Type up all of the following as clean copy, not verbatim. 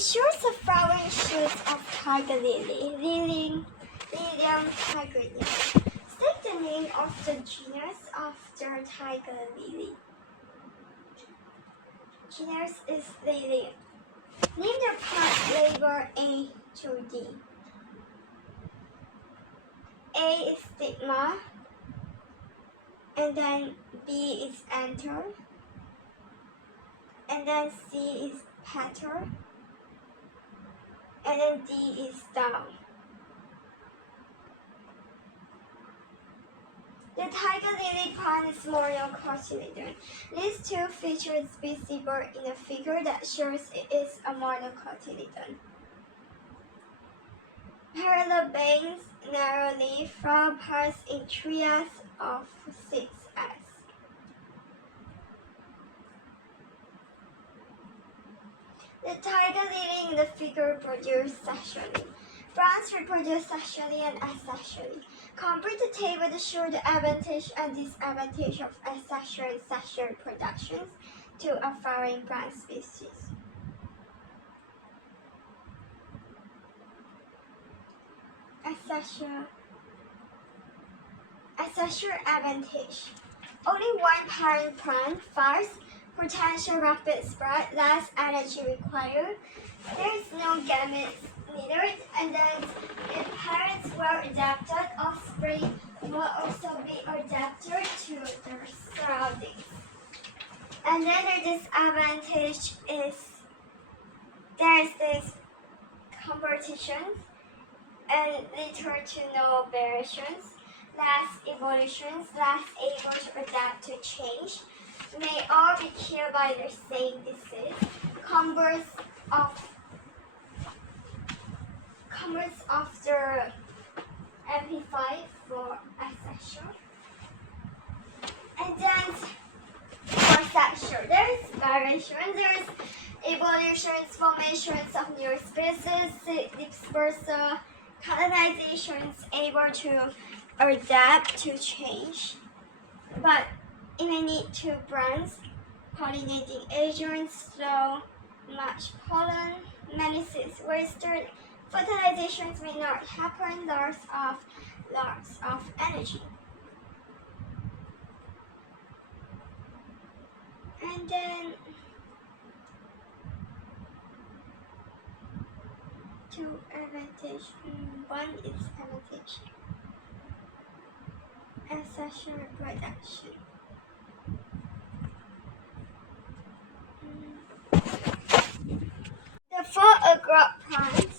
It shows the flowering shoots of tiger lily, Lilium tigrium. Take the name of the genus after tiger lily. Genus is Lilium. Name the part label A to D. A is stigma, and then B is anther, and then C is petal, and then D is down. The tiger lily plant is monocotyledon. These two features visible in the figure that shows it is a monocotyledon. Parallel veins, narrow leaf, flower parts in trias of 6s. The tiger lily in the figure produce sexually. Plants reproduce sexually and asexually. Compare the table to show the advantage and disadvantage of asexual and sexual reproductions to a flowering plant species. Asexual advantage. Only one parent plant, fast, potential rapid spread, less energy required. There is no gametes needed, and then if parents well adapted, offspring will also be adapted to their surroundings. And then the disadvantage is there is this competition and little to no variations, less evolutions, less able to adapt to change, may all be killed by the same disease, cumbers of the MP5 for asexual. And then for sexual, there is variation, there is evolutions, formations of new species, dispersal, colonizations able to adapt to change, but it may need two brands, pollinating agents, so much pollen, many seeds wasted, fertilizations may not happen, loss of energy. And then two advantage, one is advantage, asexual reproduction. The four agroup plants,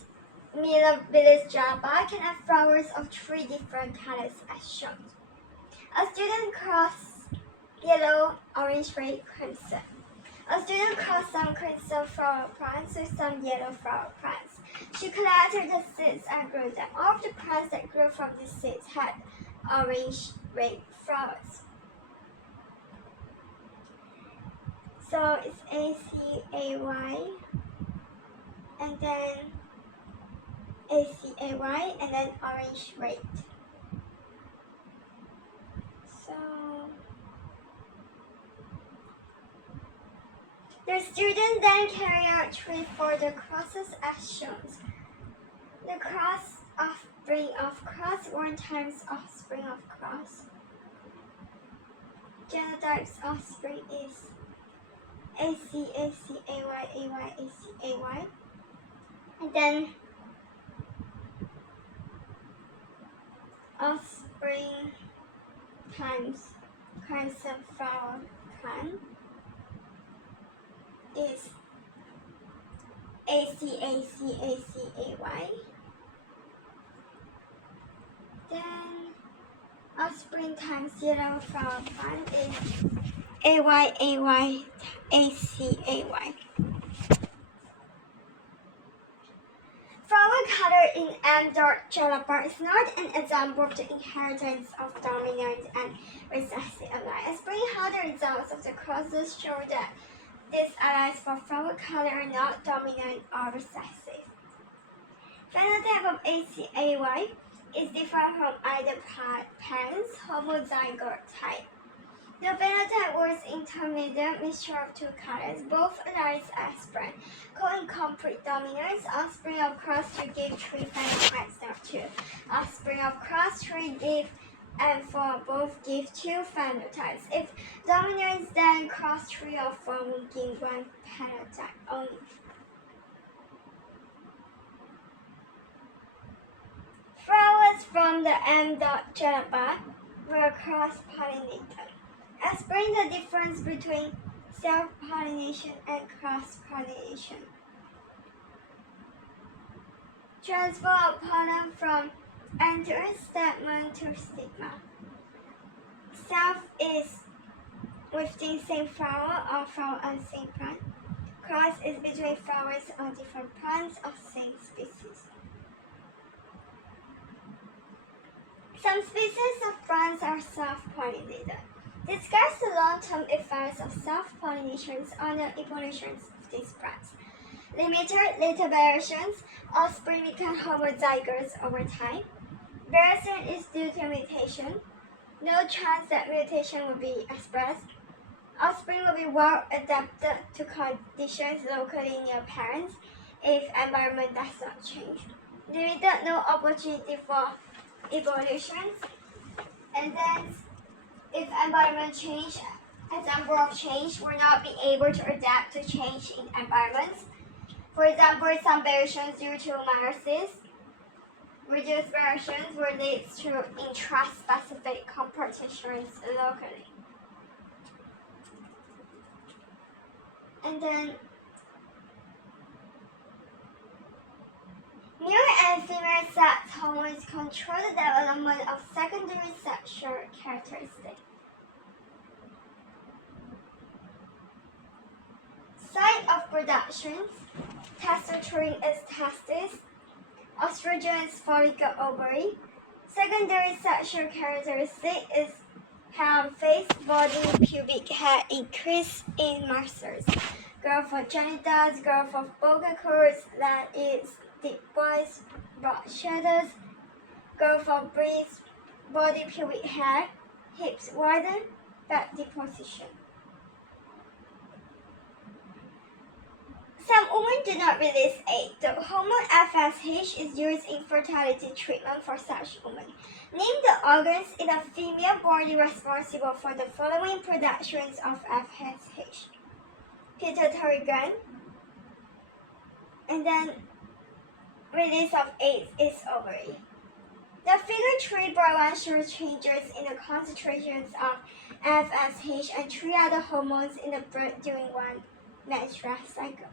Mirabilis java, can have flowers of 3 different colors as shown. A student crossed yellow, orange, red, crimson. A student crossed some crimson flower plants with some yellow flower plants. She collected the seeds and grew them. All of the plants that grew from the seeds had orange, red flowers. So it's ACAY, and then ACAY, and then orange, red. So the student then carry out 3 further crosses as shown. The cross offspring of cross, 1 times offspring of cross. Genotype's offspring is AC, ACAY, AY, ACAY. And then offspring times crimson flower plant is ACACACAY. Then offspring times yellow flower plant is AYAY ACAY. Flower color in M. jalabar is not an example of the inheritance of dominant and recessive allies. Bring how the results of the crosses show that these allies for flower color are not dominant or recessive. Phenotype of ACAY is different from either parent's homozygote type. The phenotype was intermediate mixture of two colors, both large aspirin, co-incomplete dominance. Offspring of cross 2 give 3 phenotypes, not 2. Offspring of cross 3 give and 4 both give 2 phenotypes. If dominance, then cross 3 or 4 will give 1 phenotype only. Flowers from the M. gelaba were cross-pollinated. Explain the difference between self-pollination and cross-pollination. Transfer of pollen from anther stamen to stigma. Self is within same flower or flower on same plant. Cross is between flowers on different plants of same species. Some species of plants are self-pollinated. Discuss the long-term effects of self-pollination on the evolution of these plants. Limited later variations. Offspring become homozygous over time. Variation is due to mutation. No chance that mutation will be expressed. Offspring will be well adapted to conditions locally near parents if environment does not change. Limited no opportunity for evolutions. And then if environment change, example of change will not be able to adapt to change in environments. For example, some variations due to meiosis. Reduced variations will lead to intraspecific competitions locally. And then male and female sex hormones control the development of secondary sexual characteristics. Site of production: testosterone is testes, estrogen is follicle ovary. Secondary sexual characteristic is hair, face, body, pubic hair, increase in muscles, growth of genitals, growth of vocal cords, that is, deep voice, broad shoulders, growth of breasts, body, pubic hair, hips widen, back deposition. Some women do not release egg. The hormone FSH is used in fertility treatment for such women. Name the organs in the female body responsible for the following productions of FSH. Pituitary gland, and then release of eggs is ovary. The figure 3 bar shows changes in the concentrations of FSH and 3 other hormones in the blood during one menstrual cycle.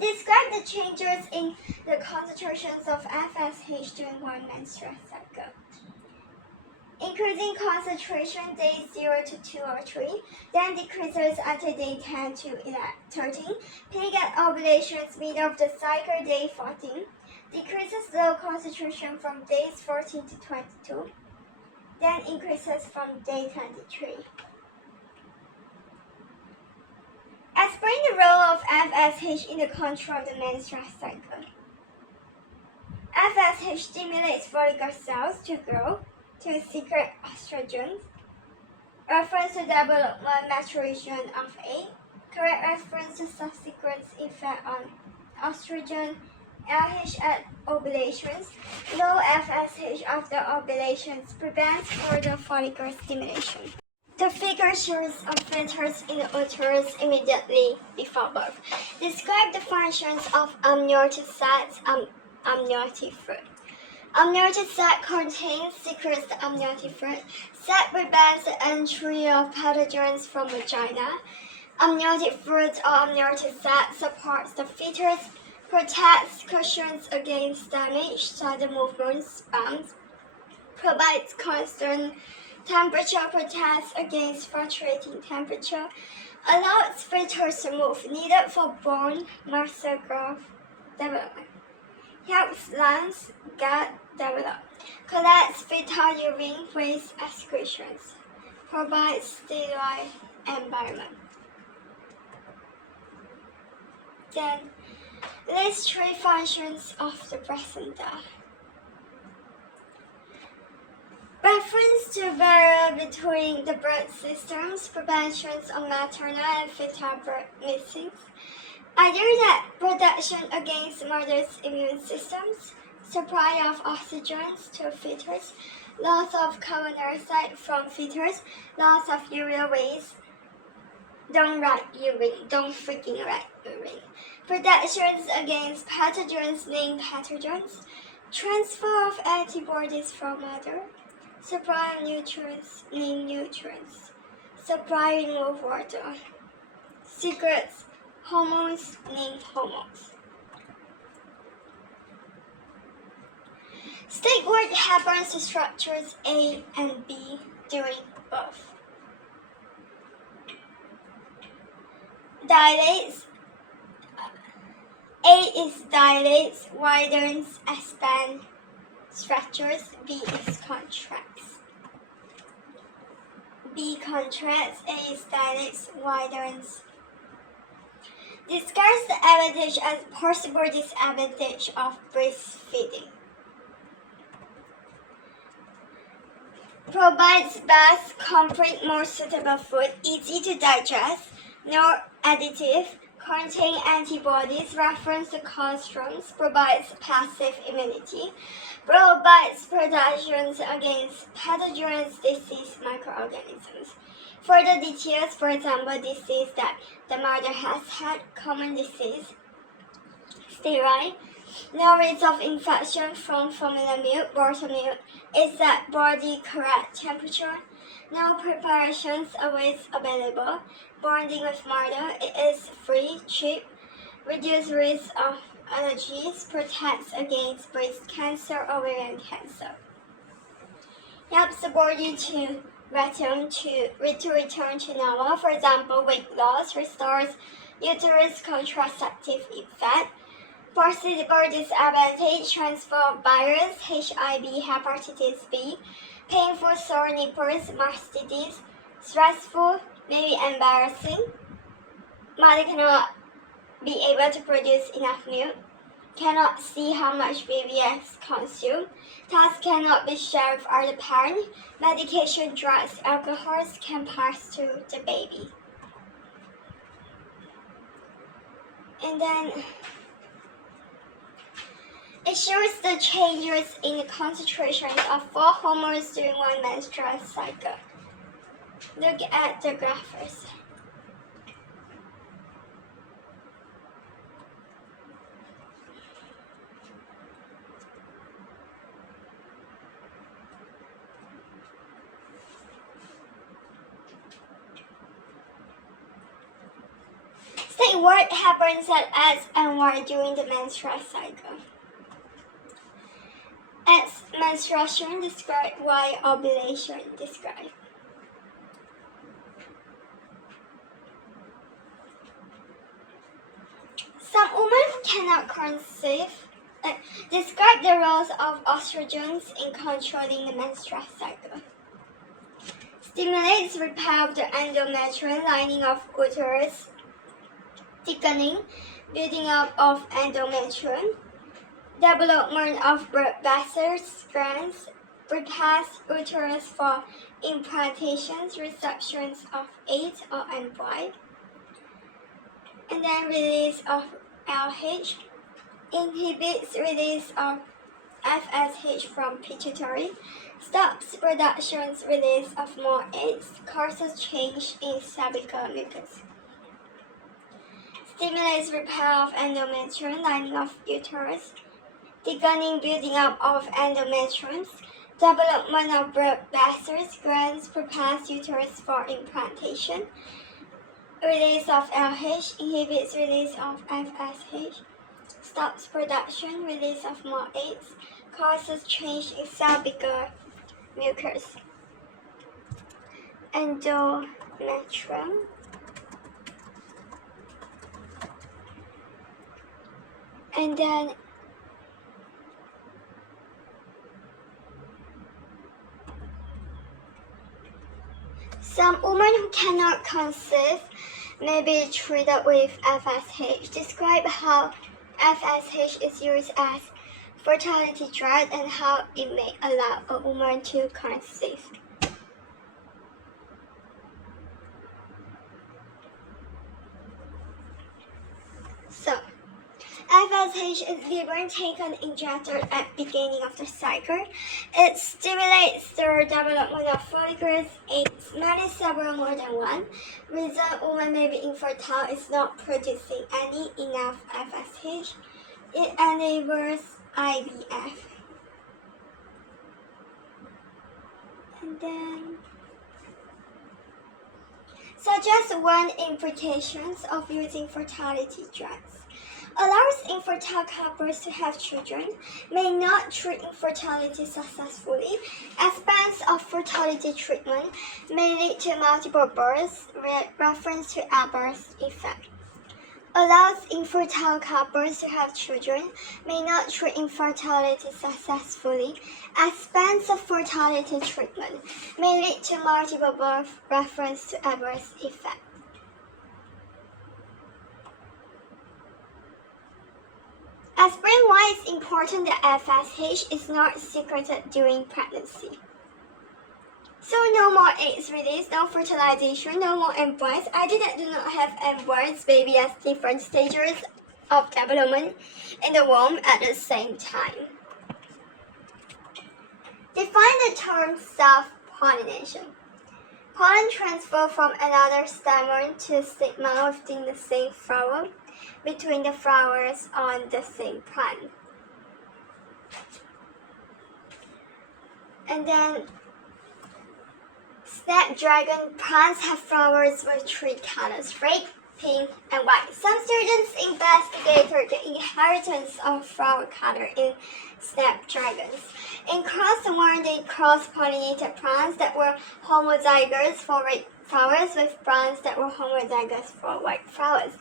Describe the changes in the concentrations of FSH during one menstrual cycle. Increasing concentration days 0 to 2 or 3, then decreases until day 10 to 13. Peak at ovulations middle of the cycle, day 14. Decreases low concentration from days 14 to 22, then increases from day 23. Explain the role of FSH in the control of the menstrual cycle. FSH stimulates follicle cells to grow, to secrete estrogen. Reference to development maturation of egg. Correct reference to subsequent effect on estrogen. LH at ovulations. Low FSH after ovulations prevents further follicle stimulation. The figure shows a fetus in the uterus immediately before birth. Describe the functions of amniotic sac and amniotic fluid. Amniotic sac contains secretes the amniotic fluid. Sac prevents the entry of pathogens from vagina. Amniotic fluid or amniotic sac supports the fetus, protects cushions against damage, sudden movements, bumps, provides constant temperature, protects against fluctuating temperature, allows fetus to move, needed for bone, muscle growth, development, helps lungs, gut develop, collects fetal urine, waste excretions, provides sterile environment. Then, list 3 functions of the placenta. Reference to barrier between the birth systems, preventions of maternal and fetal birth missings, either that protection against mother's immune systems, supply of oxygen to fetus, loss of carbon dioxide from fetus, loss of urea waste. Don't write urine, don't freaking write urine. Protections against pathogens named pathogens, transfer of antibodies from mother, supply of nutrients named nutrients, supply of water, secrets, hormones named hormones. State what happens to structures A and B during birth. Dilates. A is dilates, widens, expands, stretches. B is contracts. B contracts. A is dilates, widens. Discuss the advantage and possible disadvantage of breastfeeding. Provides best, complete, more suitable food, easy to digest, no additive, contain antibodies, reference to colostrums, provides passive immunity, provides protections against pathogens, disease, microorganisms. Further details, for example, disease that the mother has had, common disease, steroid, no risk of infection from formula milk, buttermilk, is at body correct temperature, no preparations always available, bonding with mother, it is free, cheap, reduce risk of allergies, protects against breast cancer, ovarian cancer. Helps the body to return to normal, for example, weight loss, restores uterus contraceptive effect. Possible disadvantage, transfer of virus, HIV, hepatitis B, painful sore nipples, mastitis, stressful, maybe embarrassing. Mother cannot be able to produce enough milk, cannot see how much baby has consumed, tasks cannot be shared with other parent, medication, drugs, alcohols can pass to the baby. And then it shows the changes in the concentrations of 4 hormones during one menstrual cycle. Look at the graph first. State what happens at X and Y during the menstrual cycle. X menstruation described, Y ovulation described. Some women who cannot conceive describe the roles of estrogens in controlling the menstrual cycle. Stimulates repair of the endometrial lining of uterus, thickening, building up of endometrium, development of blood vessels, glands, prepares uterus for implantations, receptions of eggs or embryo, and then release of LH, inhibits release of FSH from pituitary, stops production's release of more eggs, causes change in cervical mucus. Stimulates repair of endometrium lining of uterus, thickening, building up of endometriums, development of blood vessels, glands, prepares uterus for implantation, release of LH, inhibits release of FSH, stops production, release of more eggs, causes change in cervical mucus. Endometrium. And then some women who cannot conceive may be treated with FSH. Describe how FSH is used as fertility threat and how it may allow a woman to conceive. So, FSH is given, taken, injected at beginning of the cycle. It stimulates the development of follicles. It's many several more than one. Reason woman may be infertile is not producing any enough FSH. It enables IVF. And then suggest one implications of using fertility drugs. Allows infertile couples to have children, may not treat infertility successfully. Expense of fertility treatment may lead to multiple births, reference to adverse effect. Allows infertile couples to have children, may not treat infertility successfully. Expense of fertility treatment may lead to multiple birth, reference to adverse effect. Explain why it's important that FSH is not secreted during pregnancy. So no more eggs release, no fertilization, no more embryos. I do not have embryos, baby at different stages of development in the womb at the same time. Define the term self-pollination. Pollen transfer from another stamen to stigma within the same flower, between the flowers on the same plant. And then snapdragon plants have flowers with three colors, red, pink, and white. Some students investigated the inheritance of flower color in snapdragons. In class 1, they cross-pollinated plants that were homozygous for red flowers with plants that were homozygous for white flowers.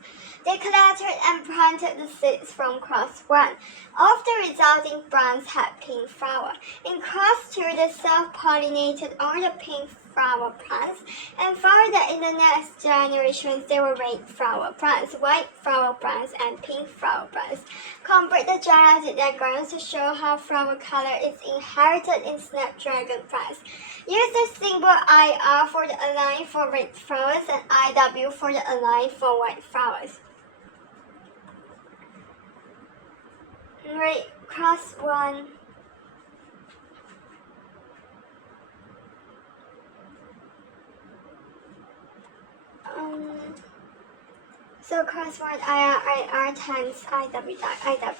They collected and planted the seeds from class 1. All of the resulting plants had pink flower. In class 2, they self-pollinated all the pink flower plants and found that in the next generations there were red flower plants, white flower plants, and pink flower plants. Complete the genetic diagrams to show how flower color is inherited in snapdragon plants. Use the symbol IR for the align for red flowers and IW for the align for white flowers. Right, class 1. So cross word IR times IW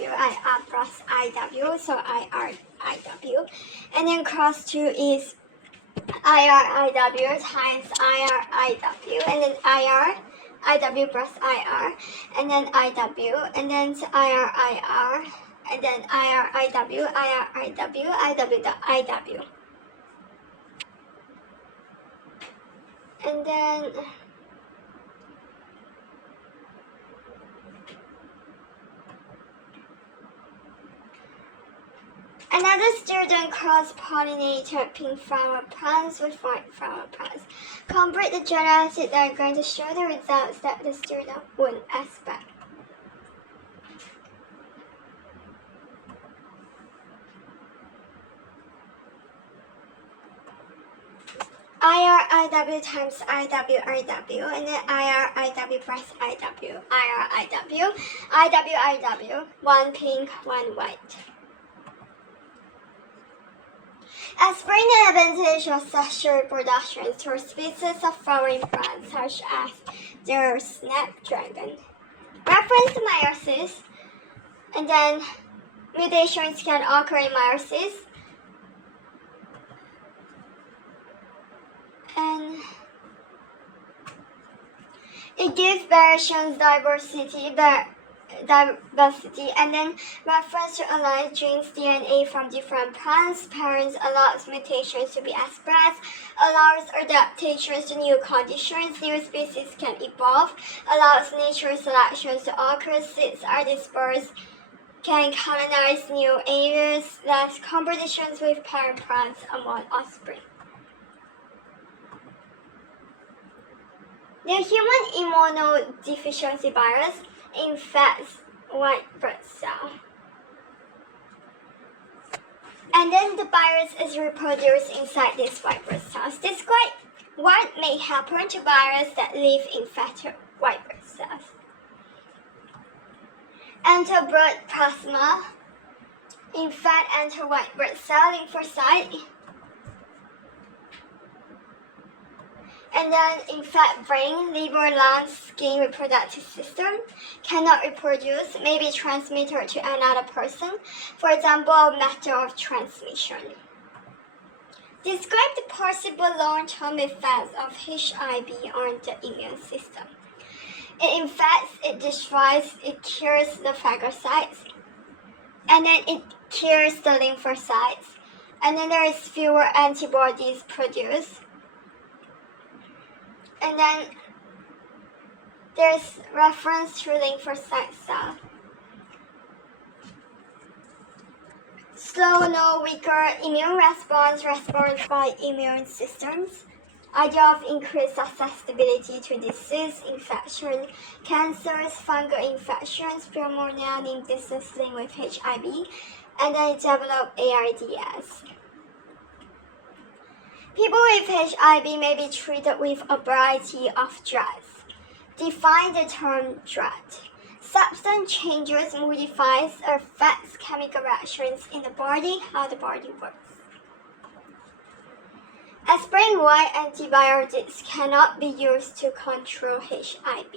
IR plus IW, so IW. And then cross 2 is IW times IW, and then IW plus IR, and then IW, and then IR, and then IW, IW. And then another student cross-pollinated pink flower plants with white flower plants. Complete the genetic diagram to show the results that the student wouldn't expect. IW times IW, and then IW plus IW, one pink, one white. Explain the advantage of sexual reproduction to species of flowering plants such as the snapdragon. Reference to meiosis, and then mutations can occur in meiosis. And it gives variations diversity, and then reference to align genes DNA from different plants, parents, allows mutations to be expressed, allows adaptations to new conditions, new species can evolve, allows natural selections to occur, seeds are dispersed, can colonize new areas, less competitions with parent plants among offspring. The human immunodeficiency virus infects white blood cell. And then the virus is reproduced inside these white blood cells. Describe what may happen to viruses that live in infected white blood cells. Enter blood plasma, infect enter white blood cell lymphocyte, and then infect brain, liver, lungs, skin, reproductive system, cannot reproduce, may be transmitted to another person, for example, method of transmission. Describe the possible long-term effects of HIV on the immune system. It infects, it destroys, it kills the phagocytes, and then it kills the lymphocytes, and then there is fewer antibodies produced, and then there's reference to lymphocyte cell. Slow, no, weaker immune response by immune systems. Idea of increased susceptibility to disease, infection, cancers, fungal infections, pneumonia, lymph disease linked with HIV, and then develop ARDS. People with HIV may be treated with a variety of drugs. Define the term drug. Substance changes, modifies, or affects chemical reactions in the body, how the body works. Explain why antibiotics cannot be used to control HIV.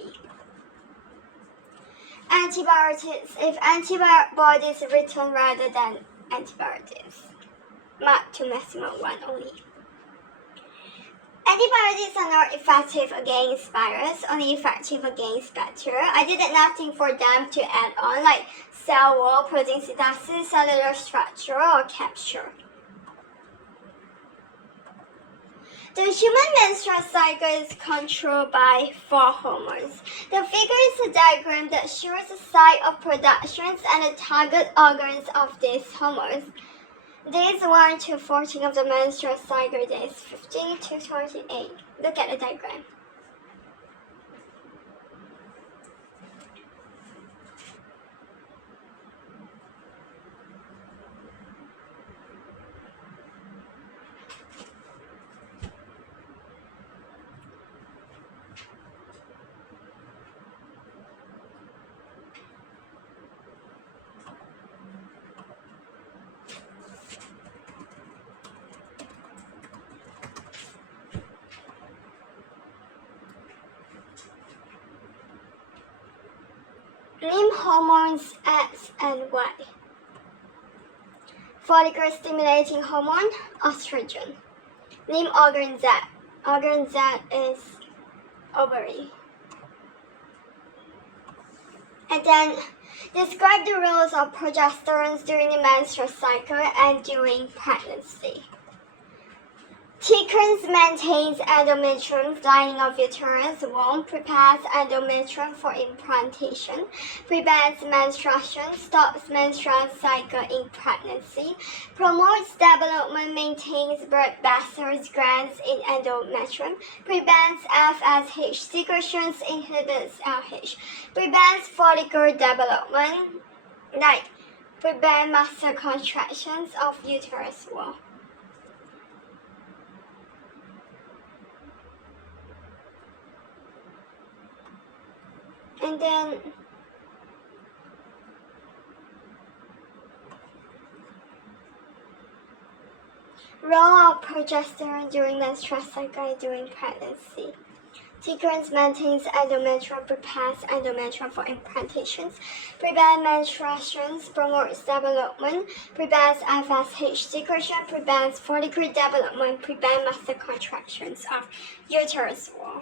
Antibiotics, if antibodies written rather than antibiotics, marked to maximum 1 only. Antibiotics are not effective against virus, only effective against bacteria. I did nothing for them to add on, like cell wall, protein synthesis, cellular structure, or capture. The human menstrual cycle is controlled by 4 hormones. The figure is a diagram that shows the site of productions and the target organs of these hormones. Days 1 to 14 of the menstrual cycle, days 15 to 28. Look at the diagram. Name hormones X and Y. Follicle stimulating hormone, estrogen. Name organ Z. Organ Z is ovary. And then describe the roles of progesterone during the menstrual cycle and during pregnancy. Thickens, maintains endometrium, lining of uterus, womb, prepares endometrium for implantation, prevents menstruation, stops menstrual cycle in pregnancy, promotes development, maintains blood vessels, glands in endometrium, prevents FSH secretions, inhibits LH, prevents follicle development, like prevent muscle contractions of uterus wall. And then role of progesterone during menstrual cycle and during pregnancy. Thickens, maintains endometrium, prepares endometrium for implantations, prevents menstruations, promotes development, prevents FSH secretion, prevents follicle development, prevents muscle contractions of uterus wall.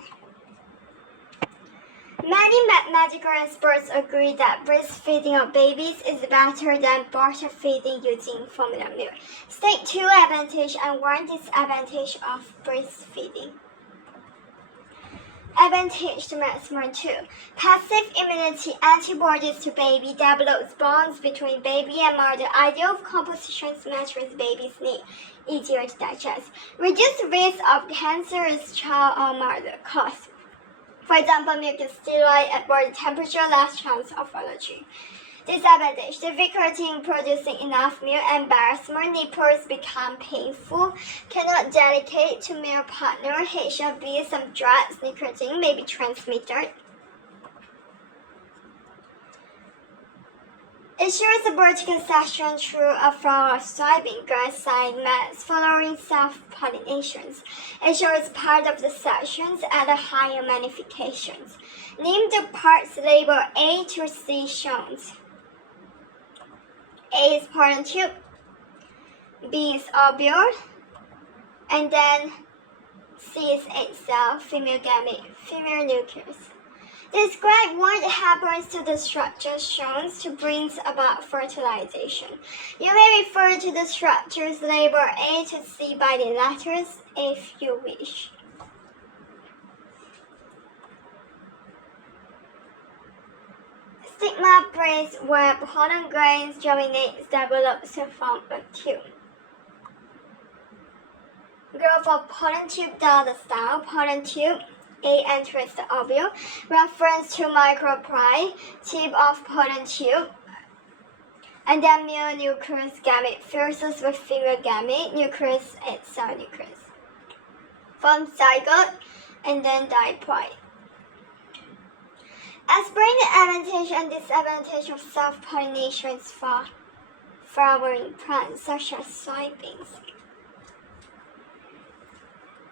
Many medical experts agree that breastfeeding of babies is better than bottle feeding using formula milk. State 2 advantage and 1 disadvantage of breastfeeding. Advantage to maximum 2. Passive immunity, antibodies to baby, develops bonds between baby and mother. Ideal compositions match with baby's need, easier to digest. Reduce risk of cancerous child or mother cause. For example, milk is steroid at body temperature, less chance of allergy. Disadvantage: difficulty in producing enough milk, embarrassment, nipples become painful, cannot dedicate to male partner, HIV, some drugs, nicotine may be transmitted. Ensures abortic conception through a flower of soybean grass side mats following self-pollinations. Ensures part of the sections at a higher magnifications. Name the parts label A to C shown. A is pollen tube, B is ovule, and then C is egg cell, female gamete, female nucleus. Describe what happens to the structures shown to bring about fertilization. You may refer to the structures labeled A to C by the letters if you wish. Stigma braids where pollen grains germinate develops to form a tube. Growth of pollen tube down the style. Pollen tube A enters the ovule. Reference to micropyle, tip of pollen tube. And then male nucleus gamete fuses with female gamete, nucleus and cell nucleus. Form zygote and then diploid. Explain the advantage and disadvantage of self-pollinations for flowering plants such as soybeans.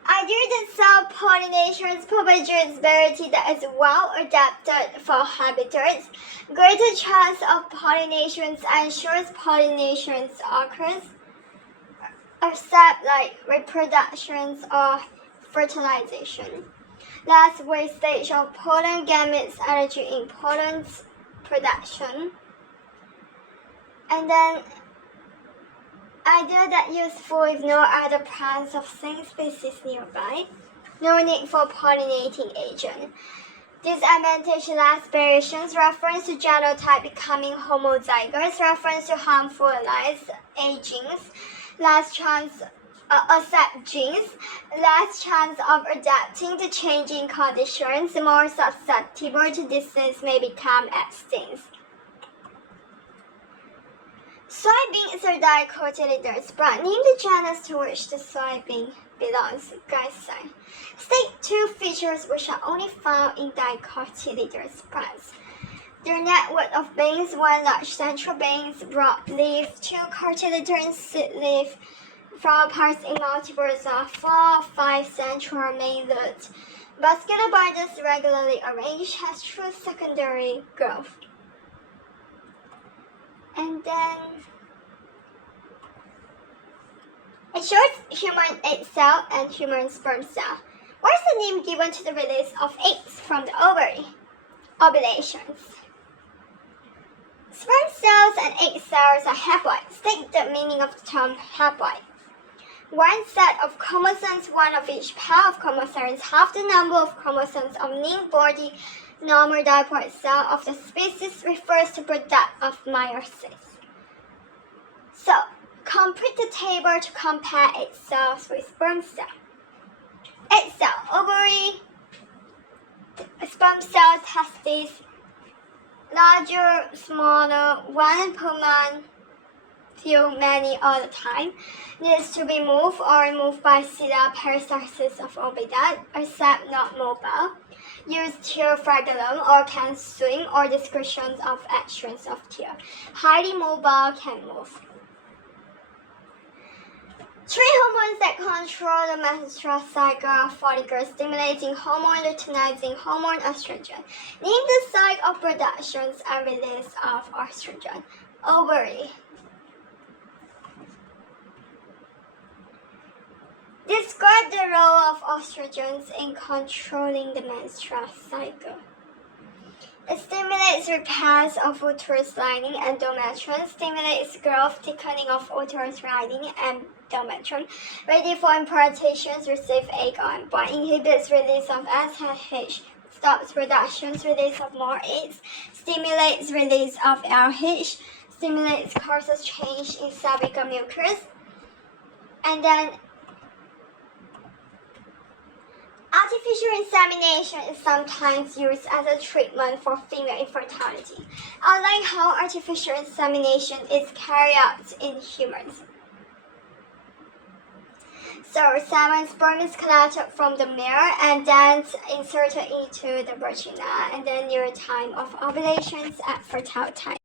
Ideally, the self-pollinations provide variety that is well adapted for habitats. Greater chance of pollinations ensures pollinations occurs, except like reproductions or fertilization. Last wastage of pollen gametes energy in pollen production. And then idea that useful if no other plants of same species nearby. No need for pollinating agent. Disadvantage: last variations, reference to genotype becoming homozygous, reference to harmful allies, A genes, last chance accept genes, less chance of adapting to changing conditions, more susceptible to disease, may become extinct. Soybean is a dicotyledonous plant. Name the genus to which the soybean belongs. Glycine. State two features which are only found in dicotyledonous plants. Their network of veins: one large central veins, broad leaf, two cotyledons, seed leaf, flower parts in multiples of 4 or 5 central main roots. Vascular bundles regularly arranged, has true secondary growth. And then it shows human egg cell and human sperm cell. What is the name given to the release of eggs from the ovary? Ovulations. Sperm cells and egg cells are haploid. State the meaning of the term haploid. One set of chromosomes, one of each pair of chromosomes, half the number of chromosomes of mean-body normal diploid cell of the species refers to product of meiosis. So, complete the table to compare egg cells with sperm cell. Egg cell, ovary, sperm cell, testes, larger, smaller, one per month, few, many all the time, needs to be moved or removed by cellular peristalsis of oviduct, except not mobile. Use tear flagellum or can swing or descriptions of actions of tear. Highly mobile, can move. Three hormones that control the menstrual cycle are follicle stimulating hormone, luteinizing hormone, estrogen. Name the site of productions and release of estrogen. Ovary. Describe the role of estrogens in controlling the menstrual cycle. It stimulates repairs of uterus lining and endometrium, stimulates growth, thickening of uterus lining and endometrium, ready for implantations, receive egg or embryo, inhibits release of SH, stops productions, release of more eggs, stimulates release of LH, stimulates causes change in cervical mucus, and then Artificial insemination is sometimes used as a treatment for female infertility, unlike how artificial insemination is carried out in humans. So, semen sperm is collected from the male and then inserted into the vagina, and then near time of ovulation at fertile time.